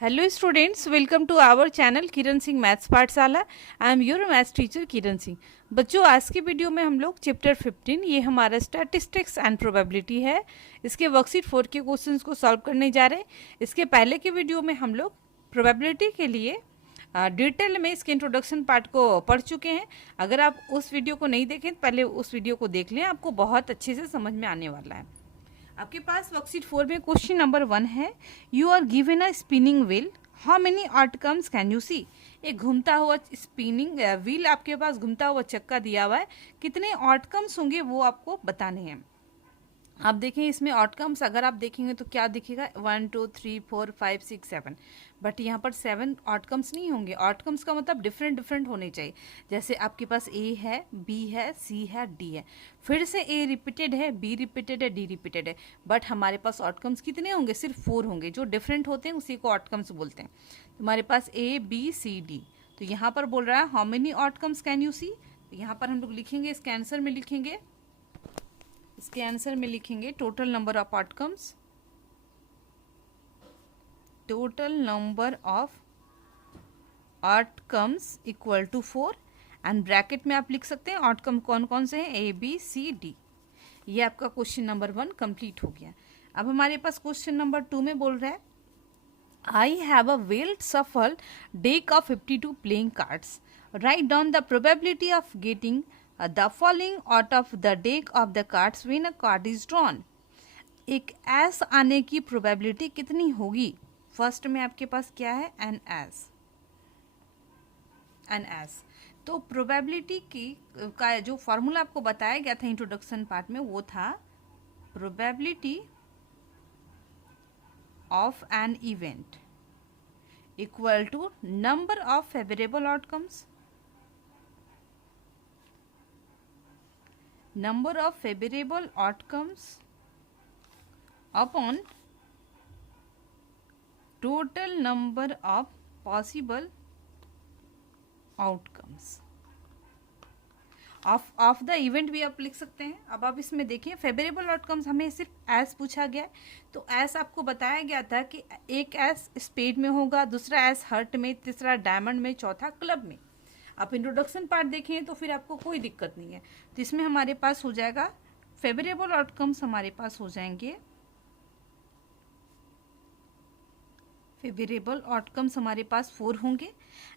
Hello students, welcome to our channel Kiran Singh maths Pathshala. I am your maths teacher Kiran Singh. बच्चों, आज की video में हम लोग चैप्टर 15 ये हमारा स्टैटिस्टिक्स एंड प्रोबेबिलिटी है, इसके वर्कशीट 4 के क्वेश्चंस को सॉल्व करने जा रहे हैं। इसके पहले के वीडियो में हम लोग प्रोबेबिलिटी के लिए डिटेल में इसके इंट्रोडक्शन पार्ट को पढ़ चुके हैं। अगर आप उस वीडियो को नहीं देखें तो पहले उस वीडियो को देख लें, आपको बहुत अच्छे से समझ में आने वाला है। आपके पास वर्कशीट 4 में क्वेश्चन नंबर 1 है, you are given a spinning wheel, how many outcomes can you see. एक घूमता हुआ स्पिनिंग व्हील आपके पास घूमता हुआ चक्का दिया हुआ है, कितने आउटकम्स होंगे वो आपको बताने हैं। आप देखें इसमें आउटकम्स अगर आप देखेंगे तो क्या दिखेगा, 1 2 3 4 5 6 7, बट यहाँ पर 7 आउटकम्स नहीं होंगे। आउटकम्स का मतलब डिफरेंट डिफरेंट होने चाहिए। जैसे आपके पास ए है, बी है, सी है, डी है, फिर से ए रिपीटेड है, बी रिपीटेड है, डी रिपीटेड है, बट हमारे पास आउटकम्स कितने होंगे, सिर्फ 4 होंगे। जो डिफरेंट होते हैं उसी को आउटकम्स बोलते हैं। हमारे पास ए बी सी डी, तो यहाँ पर बोल रहा है how many outcomes can you see. तो यहाँ पर हम लोग लिखेंगे, इसके आंसर में लिखेंगे, total number of outcomes, total number of outcomes equal to 4, and bracket में आप लिख सकते हैं आउटकम कौन कौन से हैं, ए बी सी डी। ये आपका क्वेश्चन नंबर 1 कंप्लीट हो गया। अब हमारे पास क्वेश्चन नंबर 2 में बोल रहा है, आई हैव अ वेल्ड सफल deck of 52 playing cards, write down the probability of getting the following out of the deck of the cards when a card is drawn. एक एस आने की probability कितनी होगी। फर्स्ट में आपके पास क्या है, एन एस। तो प्रोबेबिलिटी की का जो फॉर्मूला आपको बताया गया था इंट्रोडक्शन पार्ट में, वो था probability of an event equal to number of favourable outcomes, number of favorable outcomes upon total number of possible outcomes of the event भी आप लिख सकते हैं। अब आप इसमें देखिए, फेवरेबल आउटकम्स हमें सिर्फ एस पूछा गया है, तो एस आपको बताया गया था कि एक एस स्पेड में होगा, दूसरा एस हर्ट में, तीसरा डायमंड में, चौथा क्लब में। आप इंट्रोडक्शन पार्ट देखें तो फिर आपको कोई दिक्कत नहीं है। तो इसमें हमारे पास हो जाएगा फेवरेबल आउटकम्स, हमारे पास हो जाएंगे फेवरेबल आउटकम्स हमारे पास 4 होंगे,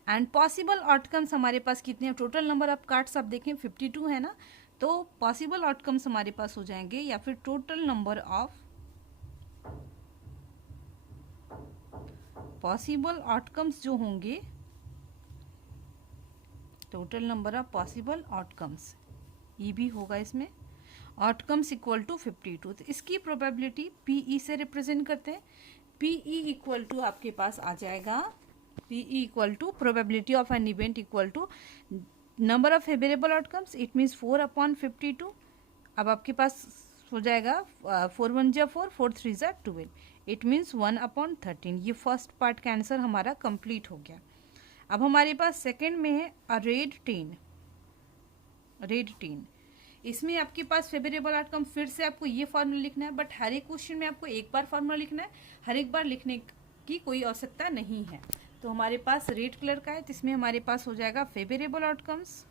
एंड पॉसिबल आउटकम्स हमारे पास कितने हैं, टोटल नंबर ऑफ कार्ड्स आप देखें 52 है ना, तो पॉसिबल आउटकम्स हमारे पास हो जाएंगे, या फिर total number of possible outcomes जो होंगे, total number of possible outcomes, ये भी होगा इसमें, आउटकम्स इक्वल टू 52। तो इसकी प्रोबेबिलिटी पीई से रिप्रेजेंट करते हैं। पीई इक्वल टू आपके पास आ जाएगा, PE equal to probability of an event equal to number of favourable outcomes, it means 4/52। अब आपके पास हो जाएगा 4 1 जा 4, 4 3 जा 12, इट मीन्स 1/13। ये फर्स्ट पार्ट का आंसर हमारा कंप्लीट हो गया। अब हमारे पास सेकेंड में है अ रेड टेन। इसमें आपके पास फेवरेबल आउटकम, फिर से आपको ये फॉर्मूला लिखना है, बट हर एक क्वेश्चन में आपको एक बार फॉर्मूला लिखना है, हर एक बार लिखने की कोई आवश्यकता नहीं है। तो हमारे पास रेड कलर का है, तो इसमें हमारे पास हो जाएगा फेवरेबल आउटकम्स,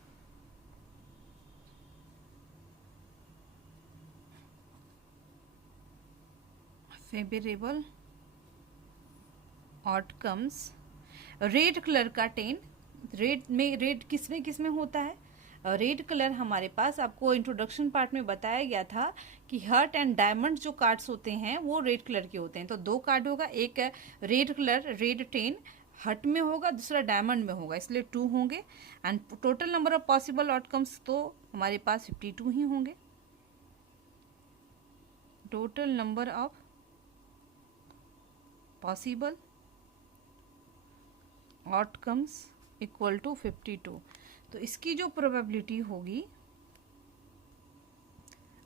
रेड कलर का 10। रेड किस में होता है, रेड कलर हमारे पास आपको इंट्रोडक्शन पार्ट में बताया गया था कि हर्ट एंड डायमंड जो कार्ड्स होते हैं वो रेड कलर के होते हैं। तो 2 कार्ड होगा, एक रेड कलर रेड 10 हर्ट में होगा, दूसरा डायमंड में होगा, इसलिए 2 होंगे, and total number of possible outcomes तो हमारे पास 52 ही होंगे। Total number of possible outcomes equal to 52। तो इसकी जो प्रोबेबिलिटी होगी,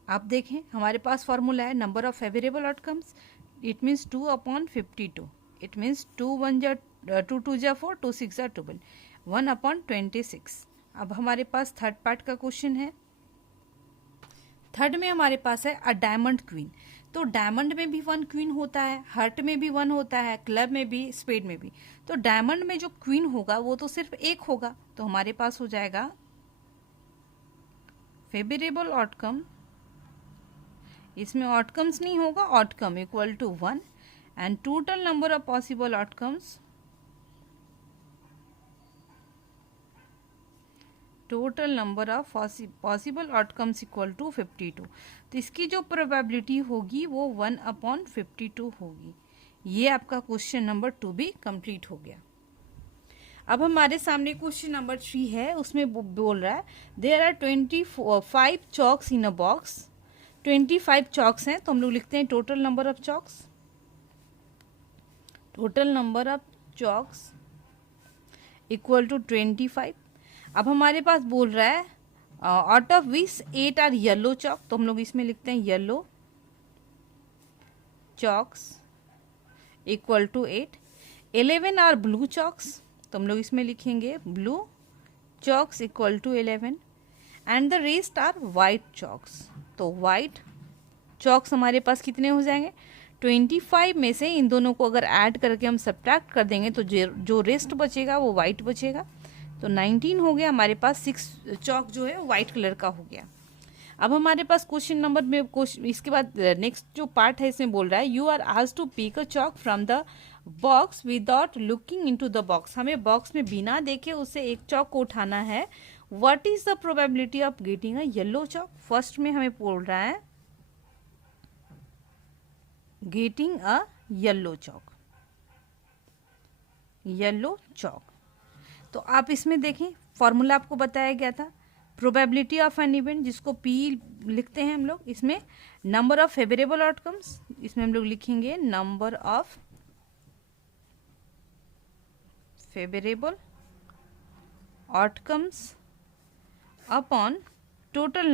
आप देखें हमारे पास फॉर्मूला है number of favourable outcomes, it means 2/52, it means 2 1 जा 2 2 जा 4, 2 6 जा 12, 1/26। अब हमारे पास थर्ड पार्ट का क्वेश्चन है। थर्ड में हमारे पास है अ डायमंड क्वीन। तो डायमंड में भी 1 क्वीन होता है, हार्ट में भी 1 होता है, क्लब में भी, स्पेड में भी। तो डायमंड में जो क्वीन होगा वो तो सिर्फ एक होगा, तो हमारे पास हो जाएगा फेवरेबल आउटकम, इसमें आउटकम्स नहीं होगा, outcome equal to 1 and total number of possible outcomes, total number of possible outcomes equal to 52। तो इसकी जो प्रोबेबिलिटी होगी वो 1/52 होगी। ये आपका क्वेश्चन नंबर 2 भी कंप्लीट हो गया। अब हमारे सामने क्वेश्चन नंबर 3 है, उसमें बोल रहा है there are 25 chalks in a box. 25 chalks हैं, तो हम लोग लिखते हैं total number of chalks, total number of chalks equal to 25। अब हमारे पास बोल रहा है out of which 8 are yellow chalk, तो हम लोग इसमें लिखते हैं yellow chalks equal to 8। 11 are blue chalks, तो हम लोग इसमें लिखेंगे blue chalks equal to 11 and the rest are white chalks. तो वाइट चॉक्स हमारे पास कितने हो जाएंगे, 25 में से इन दोनों को अगर ऐड करके हम सब्ट्रैक्ट कर देंगे तो जो रेस्ट बचेगा वो वाइट बचेगा। तो 19 हो गया हमारे पास, 6 चॉक जो है वाइट कलर का हो गया। अब हमारे पास क्वेश्चन नंबर में इसके बाद नेक्स्ट जो पार्ट है इसमें बोल रहा है you are asked to pick a chalk from the box without looking into the box. हमें बॉक्स में बिना देखे उससे एक चॉक को उठाना है। What is the probability of getting a yellow chalk. First में हमें बोल रहा है getting a yellow chalk, yellow chalk. तो आप इसमें देखें फॉर्मूला आपको बताया गया था, प्रोबेबिलिटी ऑफ एन इवेंट जिसको पी लिखते हैं हम लोग, इसमें नंबर ऑफ फेवरेबल आउटकम्स, इसमें हम लोग लिखेंगे number of favourable outcomes upon total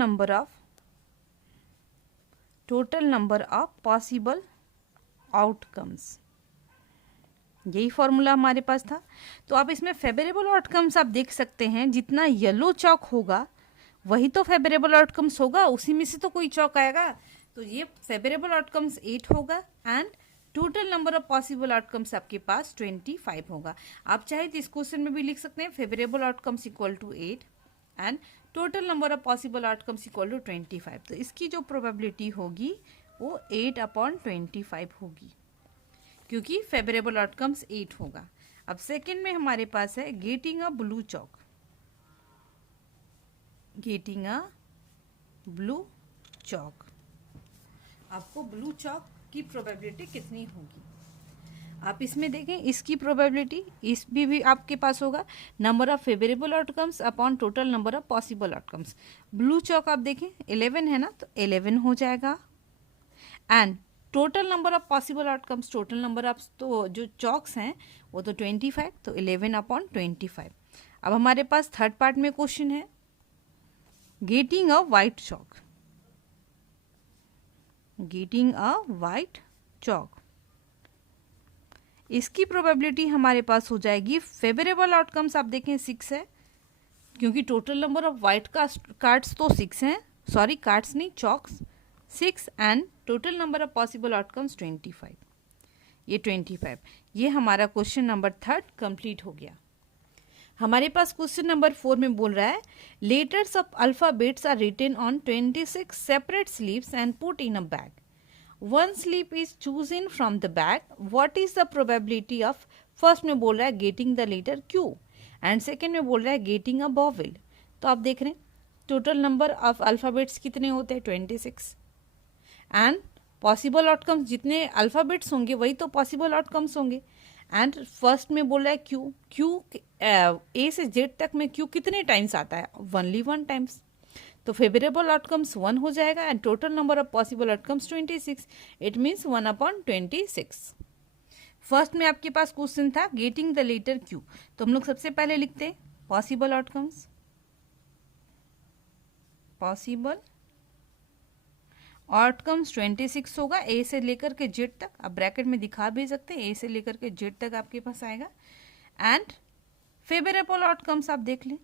number of possible outcomes. यही फॉर्मूला हमारे पास था। तो आप इसमें फेवरेबल आउटकम्स आप देख सकते हैं, जितना येलो चॉक होगा वही तो फेवरेबल आउटकम्स होगा, उसी में से तो कोई चॉक आएगा। तो ये फेवरेबल आउटकम्स 8 होगा and total number of possible outcomes आपके पास 25 होगा। आप चाहे तो इस क्वेश्चन में भी लिख सकते हैं favourable outcomes equal to 8 and total number of possible outcomes equal to 25। तो इसकी जो प्रोबेबिलिटी होगी वो 8/25 होगी, क्योंकि फेवरेबल आउटकम्स 8 होगा। अब सेकंड में हमारे पास है getting a blue chalk, getting a blue chalk. आपको ब्लू चॉक की प्रोबेबिलिटी कितनी होगी, आप इसमें देखें इसकी प्रोबेबिलिटी इस भी आपके पास होगा number of favourable outcomes upon total number of possible outcomes. Blue chalk आप देखें 11 है ना, तो 11 हो जाएगा and total number of possible outcomes, total number of तो जो चॉक्स हैं वो तो 25, तो 11/25। अब हमारे पास थर्ड पार्ट में क्वेश्चन है getting a white chalk, getting a white chalk. इसकी प्रोबेबिलिटी हमारे पास हो जाएगी फेवरेबल आउटकम्स आप देखें 6 है, क्योंकि total number of white cards तो 6 हैं, सॉरी कार्ड्स नहीं chalks 6 and total number of possible outcomes 25, ये 25। ये हमारा क्वेश्चन नंबर 3 कंप्लीट हो गया। हमारे पास क्वेश्चन नंबर 4 में बोल रहा है letters of alphabets are written on 26 separate sleeves and put in a bag. One slip is chosen from the bag. What is the probability of, first में बोल रहा है getting the letter Q and second में बोल रहा है getting अ vowel. तो आप देख रहे हैं टोटल नंबर ऑफ अल्फ़ाबेट्स कितने होते हैं 26 एंड पॉसिबल आउटकम्स जितने अल्फ़ाबेट्स होंगे वही तो पॉसिबल आउटकम्स होंगे। एंड फर्स्ट में बोल रहा है Q A से Z तक में Q कितने टाइम्स आता है, ओनली 1 टाइम्स। तो फेवरेबल आउटकम्स 1 हो जाएगा and total number of possible outcomes 26, it means 1/26। First में आपके पास क्वेश्चन था गेटिंग द लेटर Q, तो हम लोग सबसे पहले लिखते हैं पॉसिबल आउटकम्स, पॉसिबल आउटकम्स 26 होगा A से लेकर के Z तक, आप ब्रैकेट में दिखा भी सकते हैं A से लेकर के Z तक आपके पास आएगा। एंड फेवरेबल आउटकम्स आप देख लें,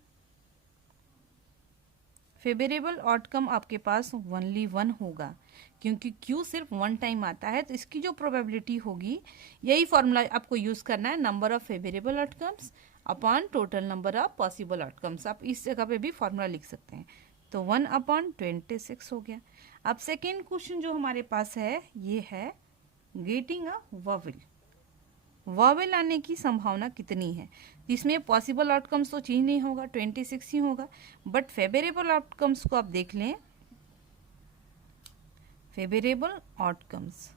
फेवरेबल आउटकम आपके पास ओनली 1 होगा क्योंकि क्यू सिर्फ वन टाइम आता है, तो इसकी जो प्रोबेबिलिटी होगी, यही फॉर्मूला आपको यूज़ करना है, number of favourable outcomes upon total number of possible outcomes. आप इस जगह पे भी फॉर्मूला लिख सकते हैं। तो 1/26 हो गया। अब सेकेंड क्वेश्चन जो हमारे पास है ये है गेटिंग अ वॉवेल। वॉवेल आने की संभावना कितनी है? इसमें पॉसिबल आउटकम्स तो चेंज नहीं होगा, 26 ही होगा, बट फेवरेबल आउटकम्स को आप देख लें। फेवरेबल आउटकम्स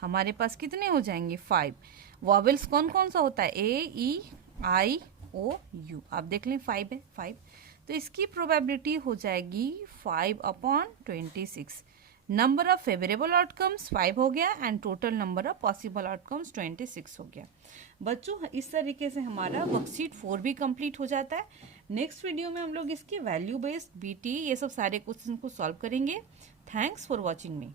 हमारे पास कितने हो जाएंगे? 5। वॉवेल्स कौन कौन सा होता है? A, E, I, O, U। आप देख लें 5 है, 5। तो इसकी प्रोबेबिलिटी हो जाएगी 5/26। नंबर ऑफ फेवरेबल आउटकम्स 5 हो गया and total number of possible outcomes 26 हो गया। बच्चों, इस तरीके से हमारा वर्कशीट 4 भी कंप्लीट हो जाता है। नेक्स्ट वीडियो में हम लोग इसकी वैल्यू बेस्ड, BT, ये सब सारे क्वेश्चन को सॉल्व करेंगे। Thanks for watching me.